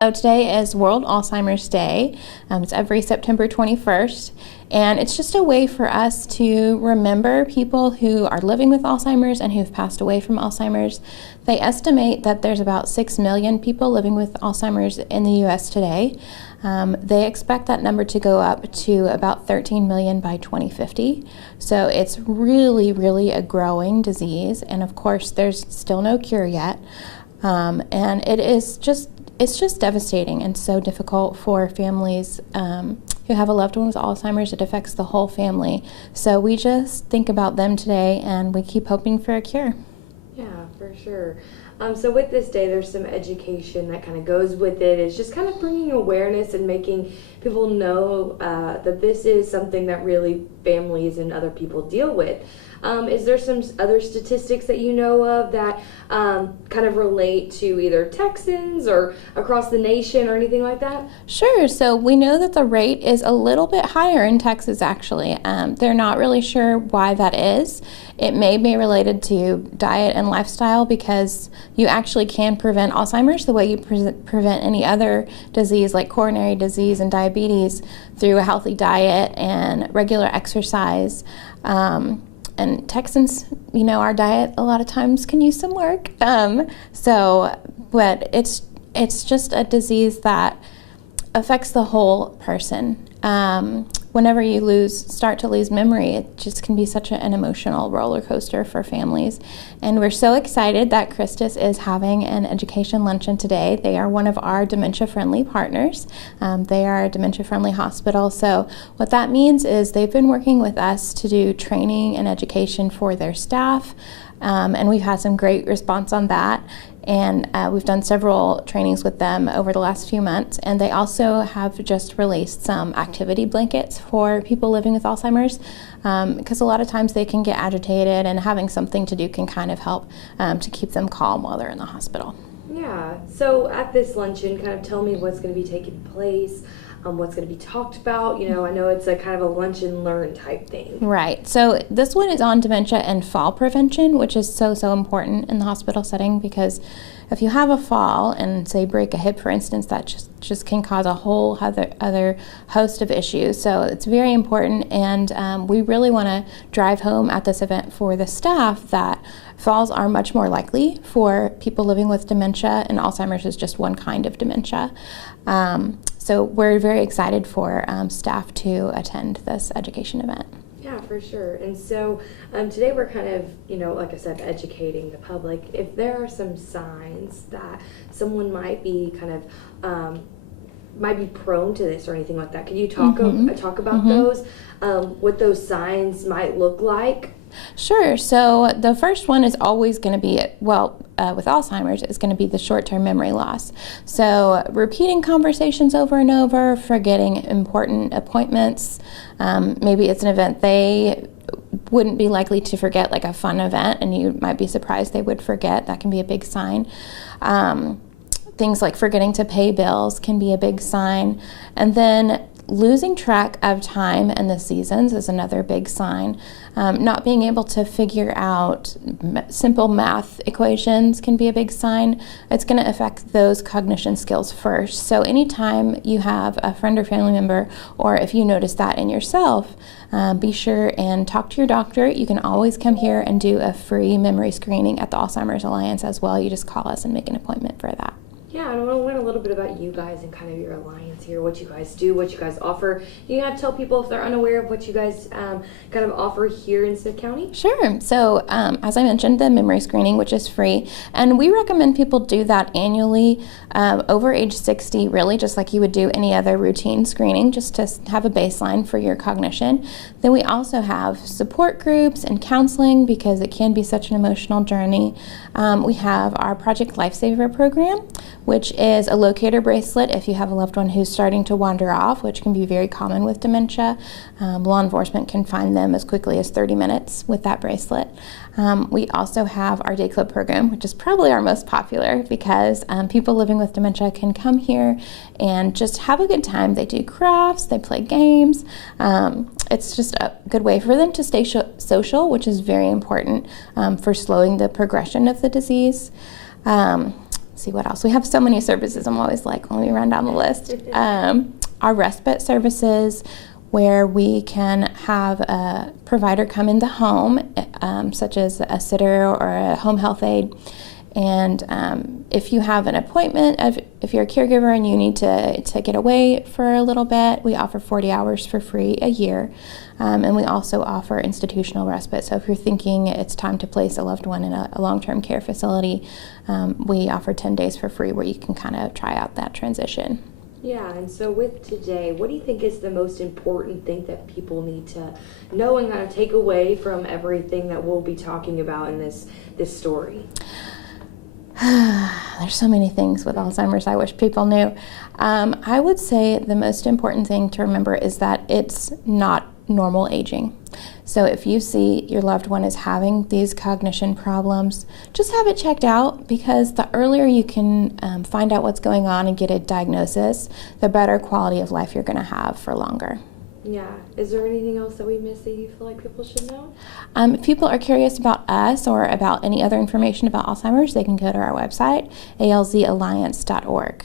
So today is World Alzheimer's Day. It's every September 21st, and it's just a way for us to remember people who are living with Alzheimer's and who've passed away from Alzheimer's. They estimate that there's about 6 million people living with Alzheimer's in the U.S. today. They expect that number to go up to about 13 million by 2050. So it's really a growing disease, and of course there's still no cure yet. And it's just devastating and so difficult for families who have a loved one with Alzheimer's. It affects the whole family. So we just think about them today, and we keep hoping for a cure. Yeah, for sure. So with this day, there's some education that kind of goes with it. It's just kind of bringing awareness and making people know that this is something that really families and other people deal with. Is there some other statistics that you know of that kind of relate to either Texans or across the nation or anything like that? Sure. So we know that the rate is a little bit higher in Texas, actually. They're not really sure why that is. It may be related to diet and lifestyle, because you actually can prevent Alzheimer's the way you prevent any other disease like coronary disease and diabetes through a healthy diet and regular exercise. And Texans, our diet a lot of times can use some work. But it's just a disease that affects the whole person. Whenever you start to lose memory, it just can be such an emotional roller coaster for families. And we're so excited that Christus is having an education luncheon today. They are one of our dementia-friendly partners. They are a dementia-friendly hospital. So what that means is they've been working with us to do training and education for their staff. And we've had some great response on that. And we've done several trainings with them over the last few months. And they also have just released some activity blankets for people living with Alzheimer's, because a lot of times they can get agitated, and having something to do can kind of help to keep them calm while they're in the hospital. Yeah. So at this luncheon, kind of tell me what's going to be taking place. What's going to be talked about. I know it's a kind of a lunch and learn type thing. Right. So this one is on dementia and fall prevention, which is so important in the hospital setting, because if you have a fall and say break a hip, for instance, that just can cause a whole other host of issues. So it's very important, and we really want to drive home at this event for the staff that falls are much more likely for people living with dementia, and Alzheimer's is just one kind of dementia. So we're very excited for staff to attend this education event. Yeah, for sure. And so today we're kind of, like I said, educating the public. If there are some signs that someone might be kind of might be prone to this or anything like that, could you talk about those? What those signs might look like? Sure. So the first one is always going to be, with Alzheimer's, is going to be the short-term memory loss. So repeating conversations over and over, forgetting important appointments. Maybe it's an event they wouldn't be likely to forget, like a fun event, and you might be surprised they would forget. That can be a big sign. Things like forgetting to pay bills can be a big sign. And then losing track of time and the seasons is another big sign. Not being able to figure out simple math equations can be a big sign. It's going to affect those cognition skills first. So anytime you have a friend or family member, or if you notice that in yourself, be sure and talk to your doctor. You can always come here and do a free memory screening at the Alzheimer's Alliance as well. You just call us and make an appointment for that. Yeah, I want to learn a little bit about you guys and kind of your alliance here, what you guys do, what you guys offer. You have to tell people if they're unaware of what you guys kind of offer here in Smith County? Sure. So as I mentioned, the memory screening, which is free, and we recommend people do that annually over age 60, really, just like you would do any other routine screening, just to have a baseline for your cognition. Then we also have support groups and counseling, because it can be such an emotional journey. We have our Project Lifesaver program, which is a locator bracelet if you have a loved one who's starting to wander off, which can be very common with dementia. Law enforcement can find them as quickly as 30 minutes with that bracelet. We also have our Day Club program, which is probably our most popular, because people living with dementia can come here and just have a good time. They do crafts, they play games. It's just a good way for them to stay social, which is very important for slowing the progression of the disease. see what else. We have so many services. I'm always like, let me run down the list. Our respite services, where we can have a provider come in the home, such as a sitter or a home health aide. And if you have an appointment, if you're a caregiver and you need to get away for a little bit, we offer 40 hours for free a year. And we also offer institutional respite. So if you're thinking it's time to place a loved one in a long-term care facility, we offer 10 days for free where you can kind of try out that transition. Yeah, and so with today, what do you think is the most important thing that people need to know and kind of take away from everything that we'll be talking about in this story? There's so many things with Alzheimer's I wish people knew. I would say the most important thing to remember is that it's not normal aging. So if you see your loved one is having these cognition problems, just have it checked out, because the earlier you can find out what's going on and get a diagnosis, the better quality of life you're going to have for longer. Yeah. Is there anything else that we missed that you feel like people should know? If people are curious about us or about any other information about Alzheimer's, they can go to our website, alzalliance.org.